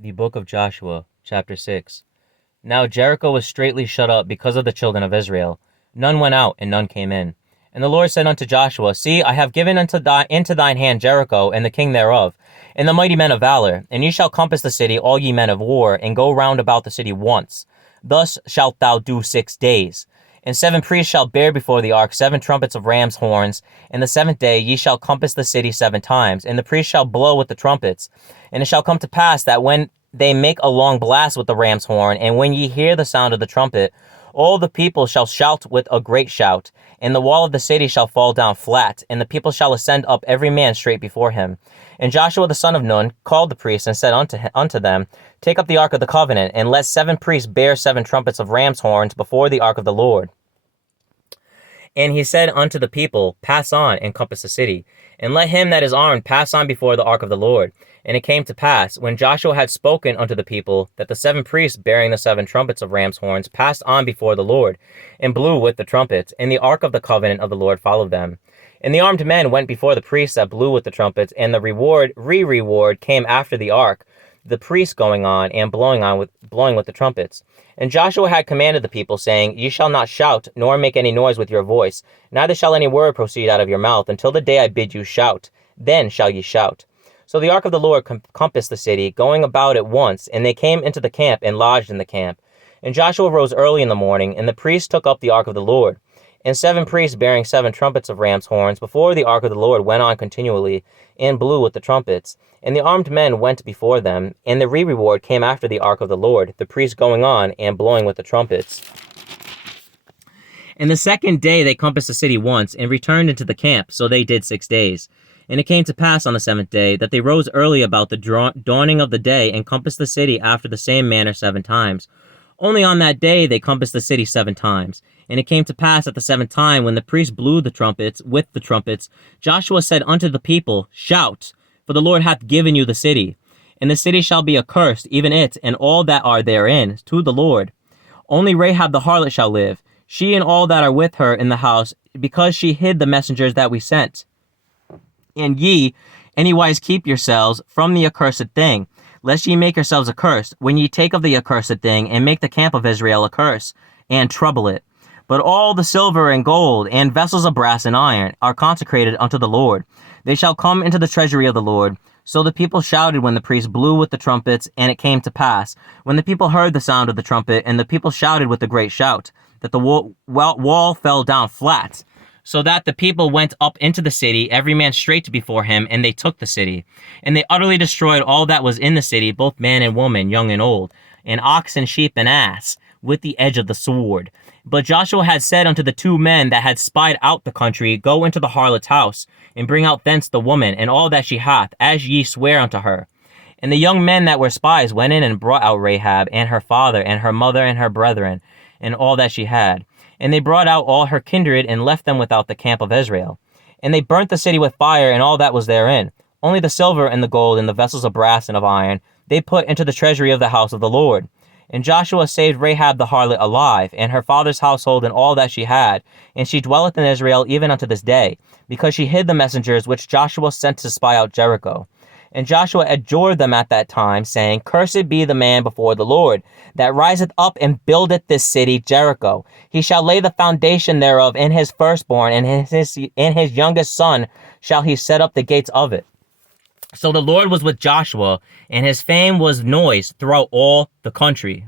The Book of Joshua, chapter 6. Now Jericho was straitly shut up because of the children of Israel. None went out, and none came in. And the Lord said unto Joshua, See, I have given into thine hand Jericho, and the king thereof, and the mighty men of valor. And ye shall compass the city, all ye men of war, and go round about the city once. Thus shalt thou do 6 days. And 7 priests shall bear before the ark 7 trumpets of ram's horns. And the 7th day ye shall compass the city 7 times, and the priests shall blow with the trumpets. And it shall come to pass that when they make a long blast with the ram's horn, and when ye hear the sound of the trumpet, all the people shall shout with a great shout, and the wall of the city shall fall down flat, and the people shall ascend up every man straight before him. And Joshua the son of Nun called the priests, and said unto them, Take up the ark of the covenant, and let 7 priests bear 7 trumpets of ram's horns before the ark of the Lord. And he said unto the people, Pass on, and compass the city, and let him that is armed pass on before the ark of the Lord. And it came to pass, when Joshua had spoken unto the people, that the 7 priests bearing the 7 trumpets of ram's horns passed on before the Lord, and blew with the trumpets, and the ark of the covenant of the Lord followed them. And the armed men went before the priests that blew with the trumpets, and the reward came after the ark, the priests going on and blowing with the trumpets. And Joshua had commanded the people, saying, Ye shall not shout, nor make any noise with your voice, neither shall any word proceed out of your mouth, until the day I bid you shout. Then shall ye shout. So the ark of the Lord compassed the city, going about it once, and they came into the camp and lodged in the camp. And Joshua rose early in the morning, and the priests took up the ark of the Lord. And 7 priests bearing 7 trumpets of ram's horns before the ark of the Lord went on continually, and blew with the trumpets. And the armed men went before them, and the reward came after the ark of the Lord, the priests going on and blowing with the trumpets. And the 2nd day they compassed the city once, and returned into the camp, so they did 6 days. And it came to pass on the 7th day, that they rose early about the dawning of the day, and compassed the city after the same manner 7 times. Only on that day they compassed the city 7 times. And it came to pass at the 7th time, when the priests blew the trumpets with the trumpets, Joshua said unto the people, Shout, for the Lord hath given you the city. And the city shall be accursed, even it, and all that are therein, to the Lord. Only Rahab the harlot shall live, she and all that are with her in the house, because she hid the messengers that we sent. And ye, anywise keep yourselves from the accursed thing, lest ye make yourselves accursed, when ye take of the accursed thing, and make the camp of Israel a curse, and trouble it. But all the silver and gold, and vessels of brass and iron, are consecrated unto the Lord. They shall come into the treasury of the Lord. So the people shouted when the priests blew with the trumpets, and it came to pass, when the people heard the sound of the trumpet, and the people shouted with a great shout, that the wall fell down flat, so that the people went up into the city, every man straight before him, and they took the city. And they utterly destroyed all that was in the city, both man and woman, young and old, and ox and sheep and ass, with the edge of the sword. But Joshua had said unto the 2 men that had spied out the country, Go into the harlot's house, and bring out thence the woman, and all that she hath, as ye swear unto her. And the young men that were spies went in and brought out Rahab, and her father, and her mother, and her brethren, and all that she had. And they brought out all her kindred, and left them without the camp of Israel. And they burnt the city with fire, and all that was therein. Only the silver and the gold, and the vessels of brass and of iron, they put into the treasury of the house of the Lord. And Joshua saved Rahab the harlot alive, and her father's household, and all that she had. And she dwelleth in Israel even unto this day, because she hid the messengers which Joshua sent to spy out Jericho. And Joshua adjured them at that time, saying, Cursed be the man before the Lord, that riseth up and buildeth this city Jericho. He shall lay the foundation thereof in his firstborn, and in his youngest son shall he set up the gates of it. So the Lord was with Joshua, and his fame was noised throughout all the country.